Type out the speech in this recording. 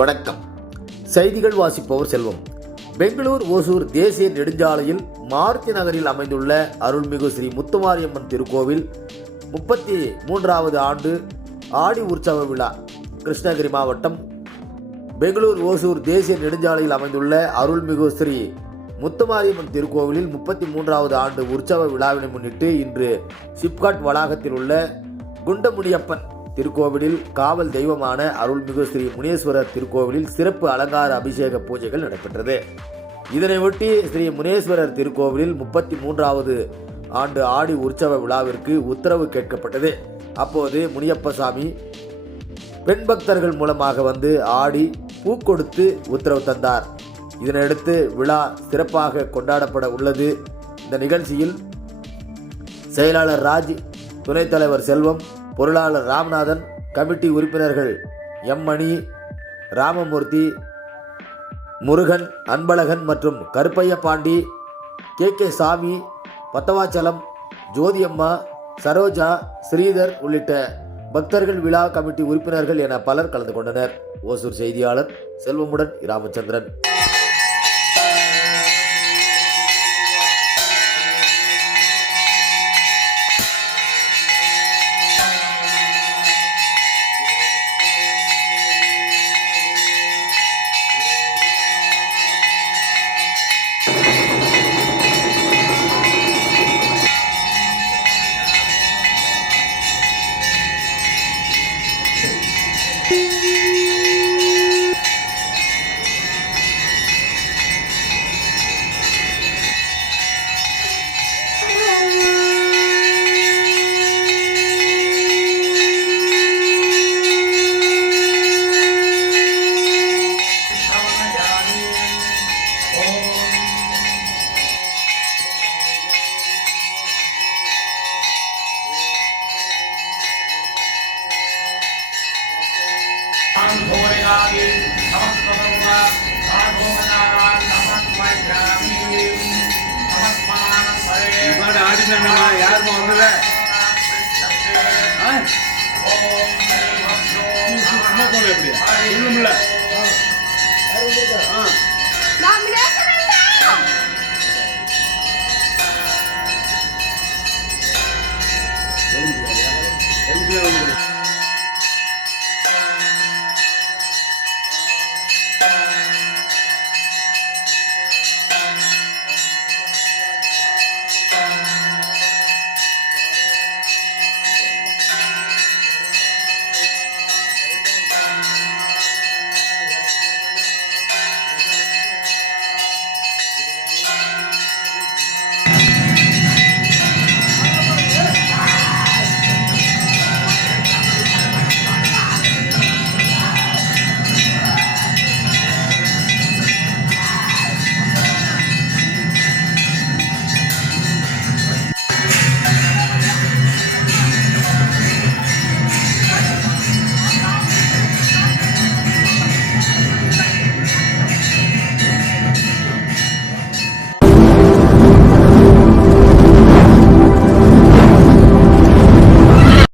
வணக்கம். செய்திகள் வாசிப்பவர் செல்வம். பெங்களூர் ஓசூர் தேசிய நெடுஞ்சாலையில் மாருதி நகரில் அமைந்துள்ள அருள்மிகு ஸ்ரீ முத்துமாரியம்மன் திருக்கோவில் 33வது ஆண்டு ஆடி உற்சவ விழா. கிருஷ்ணகிரி மாவட்டம் பெங்களூர் ஓசூர் தேசிய நெடுஞ்சாலையில் அமைந்துள்ள அருள்மிகு ஸ்ரீ முத்துமாரியம்மன் திருக்கோவிலில் 33வது ஆண்டு உற்சவ விழாவினை முன்னிட்டு இன்று சிப்காட் வளாகத்தில் உள்ள குண்டமுனியப்பன் திருக்கோவிலில் காவல் தெய்வமான அருள்மிகு ஸ்ரீ முனேஸ்வரர் திருக்கோவிலில் சிறப்பு அலங்கார அபிஷேக பூஜைகள் நடைபெற்றது. இதனையொட்டி ஸ்ரீ முனேஸ்வரர் திருக்கோவிலில் 33வது ஆண்டு ஆடி உற்சவ விழாவிற்கு உத்தரவு கேட்கப்பட்டது. அப்போது முனியப்பசாமி பெண் பக்தர்கள் மூலமாக வந்து ஆடி பூ கொடுத்து உத்தரவு தந்தார். இதனையடுத்து விழா சிறப்பாக கொண்டாடப்பட உள்ளது. இந்த நிகழ்ச்சியில் செயலாளர் ராஜ், துணைத் தலைவர் செல்வம், பொருளாளர் ராமநாதன், கமிட்டி உறுப்பினர்கள் எம் மணி, ராமமூர்த்தி, முருகன், அன்பழகன் மற்றும் கருப்பைய பாண்டி, கே சாமி, பத்தவாச்சலம், ஜோதியம்மா, சரோஜா, ஸ்ரீதர் உள்ளிட்ட பக்தர்கள், விழா கமிட்டி உறுப்பினர்கள் என பலர் கலந்து கொண்டனர். ஓசூர் செய்தியாளர் செல்வமுடன் ராமச்சந்திரன். யாருமா வரல எப்படியா ஒண்ணுமில்ல நான்